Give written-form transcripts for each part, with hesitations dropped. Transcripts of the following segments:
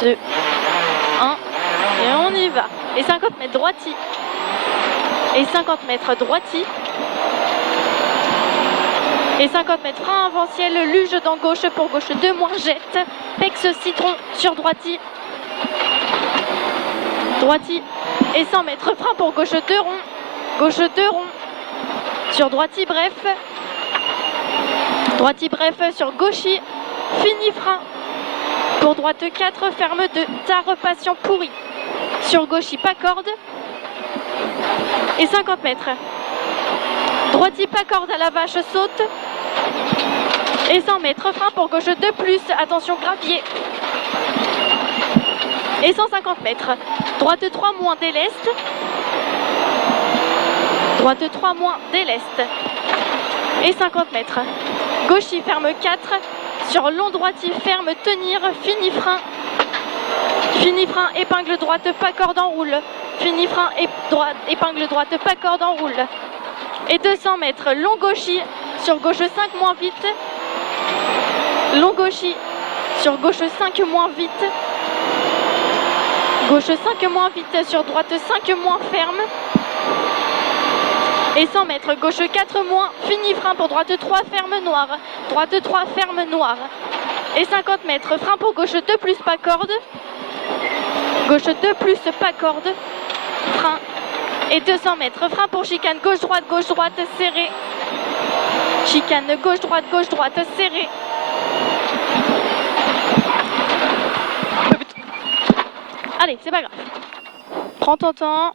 2, 1, et on y va. Et 50 mètres droiti. Et 50 mètres droiti. Et 50 mètres frein avant ciel, luge dans gauche pour gauche 2 moins jette. Pex citron sur droiti. Droiti. Et 100 mètres frein pour gauche 2 ronds. Gauche 2 ronds. Sur droiti bref. Droiti bref sur gauchi. Fini frein. Pour droite 4, ferme 2. Tard patient pourri. Sur gauchi pas corde. Et 50 mètres. Droiti pas corde à la vache saute. Et 100 mètres frein pour gauche 2 plus. Attention gravier. Et 150 mètres. Droite 3 moins déleste. Droite 3 moins déleste. Et 50 mètres. Gauchi ferme 4. Sur long droiti ferme tenir. Fini frein. Fini frein épingle droite pas corde en roule. Fini frein épingle droite pas corde en roule. Et 200 mètres. Long gauchi sur gauche 5 moins vite. Long gauchi sur gauche 5 moins vite. Gauche 5 moins vite sur droite 5 moins ferme. Et 100 mètres, gauche 4 moins, fini frein pour droite 3 ferme noire. Droite 3 ferme noire. Et 50 mètres, frein pour gauche 2 plus pas corde. Gauche 2 plus pas corde. Frein. Et 200 mètres, frein pour chicane gauche droite serré. Chicane gauche droite serré. Allez, c'est pas grave. Prends ton temps.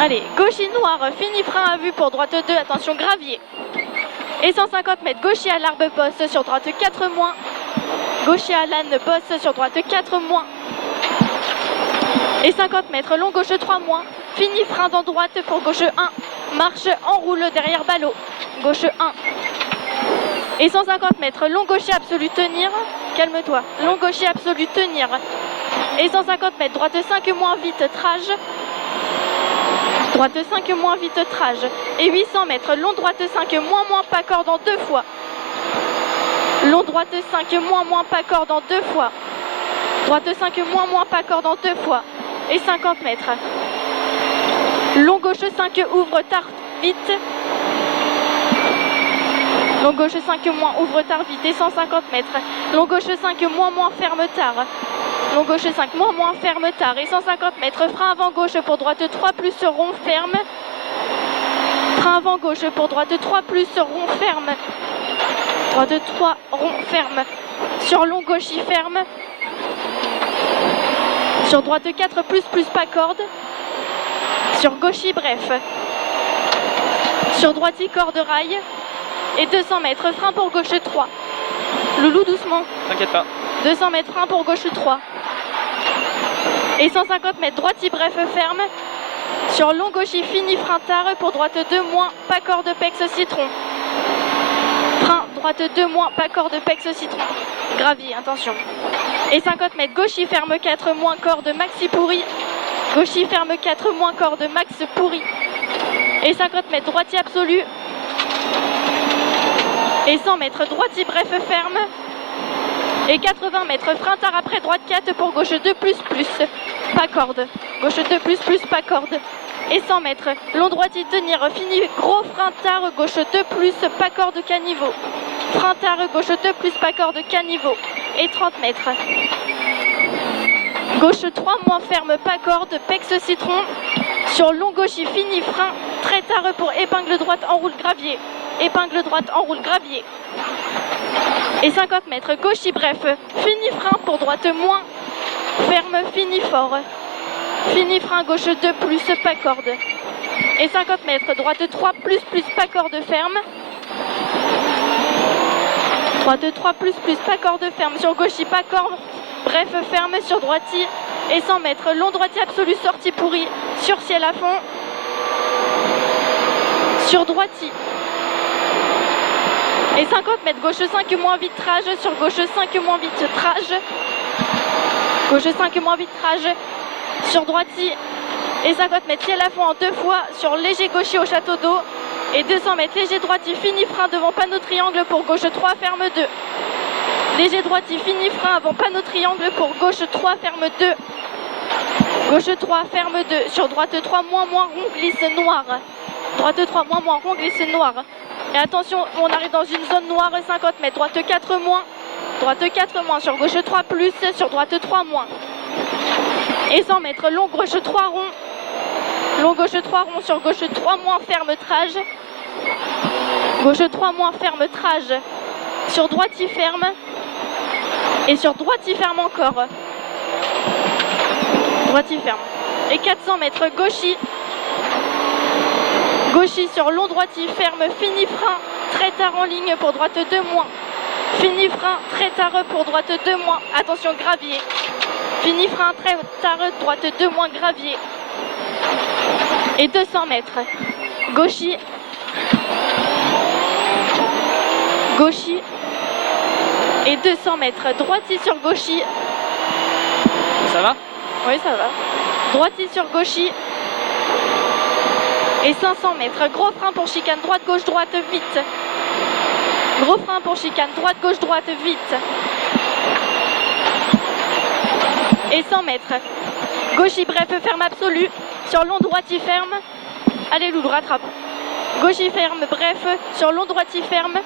Allez, gauchi noir, fini frein à vue pour droite 2, attention gravier. Et 150 mètres, gauchi à l'arbre bosse sur droite 4 moins. Gauchi à l'âne bosse sur droite 4 moins. Et 50 mètres, long gauche 3 moins. Fini frein dans droite pour gauche 1. Marche enroule derrière ballot. Gauche 1. Et 150 mètres, long gaucher absolu tenir. Calme-toi. Long gaucher absolu tenir. Et 150 mètres, droite 5 moins vite, trage. Droite 5 moins vite, trage. Et 800 mètres, long droite 5 moins pas corde en 2 fois. Long droite 5 moins pas corde en 2 fois. Droite 5 moins pas corde en 2 fois. Et 50 mètres. Long gauche 5 ouvre tard vite. Long gauche 5 moins ouvre tard vite et 150 mètres. Long gauche 5 moins ferme tard. Long gauche 5 moins ferme tard et 150 mètres. Frein avant gauche pour droite 3 plus rond ferme. Frein avant gauche pour droite 3 plus rond ferme. Droite 3 rond ferme. Sur long gauche il ferme. Sur droite 4 plus pas corde. Sur gauche bref. Sur droite corde rail. Et 200 mètres, frein pour gauche 3. Loulou, doucement. T'inquiète pas. 200 mètres, frein pour gauche 3. Et 150 mètres, droite bref ferme. Sur long gauche fini, frein tard pour droite 2 moins, pas corde pex citron. Frein, droite 2 moins, pas corde pex citron. Gravier, attention. Et 50 mètres, gauche ferme 4 moins, corde maxi pourri. Gauche ferme 4 moins, corde max pourri. Et 50 mètres, droitier absolu. Et 100 mètres, droitier bref ferme. Et 80 mètres, frein tard après droite 4 pour gauche 2 plus pas corde. Gauche 2 plus pas corde. Et 100 mètres, long droitier tenir, fini gros frein tard, gauche 2 plus pas corde caniveau. Frein tard, gauche 2 plus pas corde caniveau. Et 30 mètres. Gauche 3 moins ferme, pas corde, pex citron. Sur long gauche fini, frein très tard pour épingle droite enroule gravier. Épingle droite enroule gravier. Et 50 mètres, gauche bref, fini frein pour droite moins, ferme, fini fort. Fini frein gauche 2 plus pas corde. Et 50 mètres, droite 3 plus pas corde ferme. Droite 3 plus pas corde ferme. Sur gauche pas corde, bref ferme sur droitier. Et 100 mètres, long droitier absolu sortie pourri. Sur ciel à fond. Sur droitier. Et 50 mètres, gauche 5 moins vite trage, sur gauche 5 moins vite trage. Gauche 5 moins vite trage, sur droitier. Et 50 mètres, ciel à fond en 2 fois, sur léger gaucher au château d'eau. Et 200 mètres, léger droitier, fini frein devant panneau triangle pour gauche 3, ferme 2. Léger droitier, fini frein avant panneau triangle pour gauche 3, ferme 2. Gauche 3, ferme 2. Sur droite 3, moins rond, glisse noir. Droite 3, moins rond, glisse noir. Et attention, on arrive dans une zone noire, 50 mètres. Droite 4 moins. Droite 4 moins. Sur gauche 3 plus. Sur droite 3 moins. Et 100 mètres. Long gauche 3 rond. Long gauche 3 rond. Sur gauche 3 moins. Ferme trage. Gauche 3 moins. Ferme trage. Sur droite il ferme. Et sur droite il ferme encore. Droite il ferme. Et 400 mètres. Gauchy. Gauchy sur long droitier, ferme, fini frein, très tard en ligne pour droite 2 moins. Fini frein, très tard pour droite 2 moins. Attention, gravier. Fini frein, très tard, droite 2 moins, gravier. Et 200 mètres. Gauchy. Gauchy. Et 200 mètres. Droitier sur gauchy. Ça va? Oui, ça va. Droitier sur gauchy. Et 500 mètres, gros frein pour chicane, droite, gauche, droite, vite. Gros frein pour chicane, droite, gauche, droite, vite. Et 100 mètres. Gauchy, bref, ferme absolu. Sur long droite, il ferme. Allez, Loulou, rattrape. Gauchy, ferme, bref. Sur long droite, il ferme.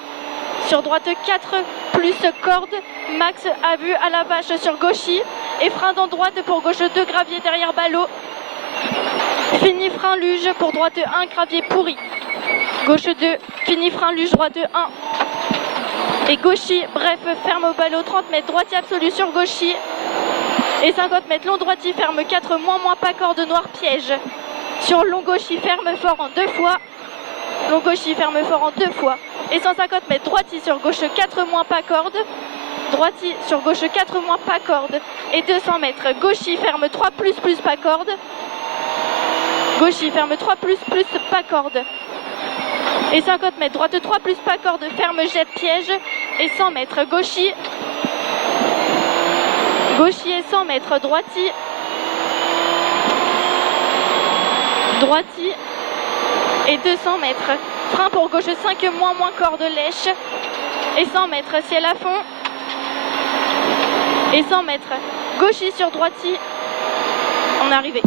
Sur droite, 4 plus corde. Max a vu à la vache sur gauchy. Et frein dans droite pour gauche 2, gravier derrière ballot. Fini frein luge pour droite 1, gravier pourri. Gauche 2, fini frein luge droite 1. Et gauchy, bref, ferme au ballot 30 mètres, droitier absolu sur gauchy. Et 50 mètres, long droitier, ferme 4, moins, pas corde noire, piège. Sur long gauchy, ferme fort en 2 fois. Long gauchy, ferme fort en 2 fois. Et 150 mètres, droitier sur gauche 4, moins, pas corde. Droitier sur gauche 4, moins, pas corde. Et 200 mètres, gauchy, ferme 3 plus, pas corde. Gauchy, ferme 3 plus, pas corde. Et 50 mètres, droite 3 plus, pas corde, ferme, jette, piège. Et 100 mètres, gauchy. Gauchy et 100 mètres, droitier. Droitier. Et 200 mètres. Frein pour gauche 5, moins, corde, lèche. Et 100 mètres, ciel à fond. Et 100 mètres. Gauchy sur droitier. On est arrivé.